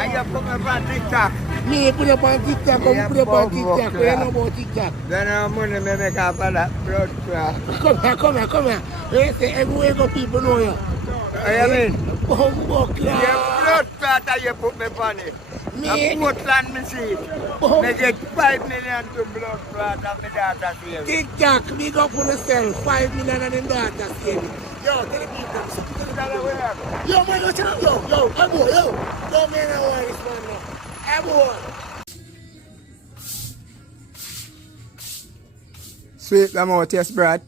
And you put me on TikTok. Me put up on TikTok, come Yeah, put up on bum TikTok. buck, You yeah. know about TikTok. Then I'm money me make up for that blood clot. Come here. You say everywhere go people know you. What you mean? Bumbo Your clock. blood clot and you put me on it. Me. A Portland me see it. Bum. Me get 5 million to blood clot and my daughter save it. TikTok, big up on yourself. 5 million and them daughter save it. Yo, tell the people. That's where I go. Yo, man, yo, Abo, yo. Don't make no worry, this man now. Abo. Sweep them out, yes, Brad.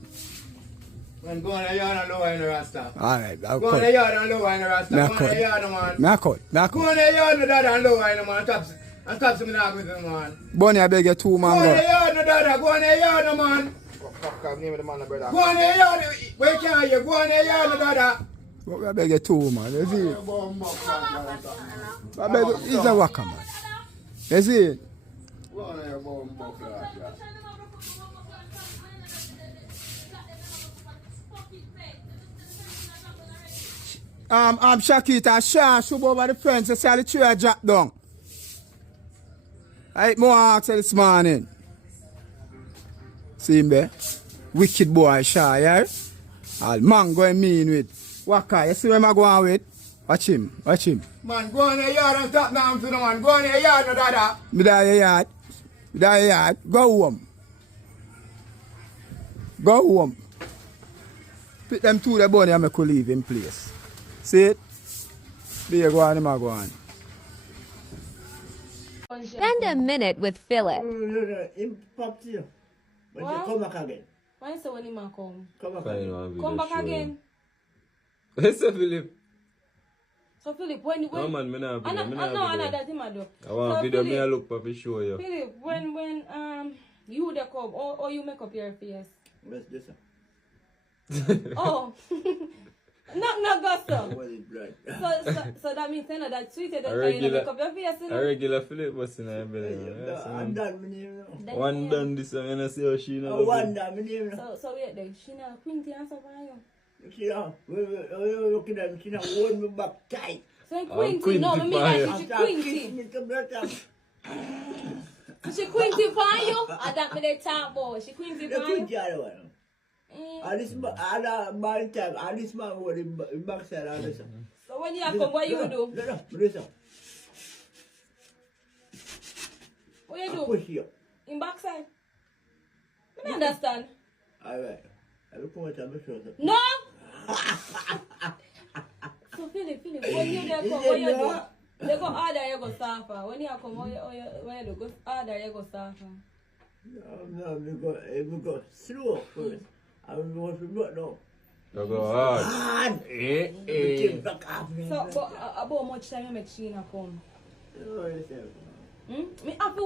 Man, go on the yard and lower in the rasta. Alright, I'll Go on the cut. yard and lower in the rasta. Me Go a on the cut. yard, man. Me a cut. Go on the yard, no dada, and lower in the man. And stop some dog with him, man. Bunny, I beg you 2 Go man on the go. yard, no dada. Go on the yard, no man. Fuck off, name of the man, brother. Go on the yard. Where can you? Go on the yard, no dada. I beg you 2 man, you see it? I beg you, he's a waka man. You see it? Shakita, Shah, shoot over the fence, you see how the tree drop down. I more ask this morning. See him there? Wicked boy, Shah, yeah? All man going mean with. Waka, you see where I go on with? Watch him. Man, go on the yard and stop now to the man. Go on the yard, no dada. Me da your yard. Go home. Pick them two the bunny and make you leave in place. See it? There you go on, him a go on. Spend a minute with Philip. Him pop to you. But What? you come back again. Why is when he man come? Come back Fine, again. man, we Come just back show again. you. Yes, sir, Philip. So Philip, when No, man, me not video. Me not no, video. that's him I do. I want So, video, me Philip, I look for show you. Philip, when you the come or you make up your face. Where's this one? Oh. No, go so. What is blood? So that means that sweeter than A you regular- make up your face. A regular Philip was in my belly. I'm done, my name now. One done this, I'm gonna see how she I know. wonder, my name now. So wait there, she not Quinty and stuff on you. She now, we looking at me, she now hold me back tight. So Quinty Quinty, no, I mean fire. like she After kiss Quinty. me to blood up. She Quinty for you? I that me they talk about. She Quinty The for you? Quinty other one. And this man, man time, and this man hold him backside and this one. So when you come, what you do? No, this one. What you I do? push you. In backside? I don't understand. Alright. I will come out and make sure. No! So Philip, when you there come, what you do? They go harder, you go suffer. When you come, what you do? Go harder, you go suffer. No, we go slow first. I will go to blood now. You go hard. Hard! Eh. Back up, man. So, but about how much time you make Sheena come? Oh, yes, yes. Me have to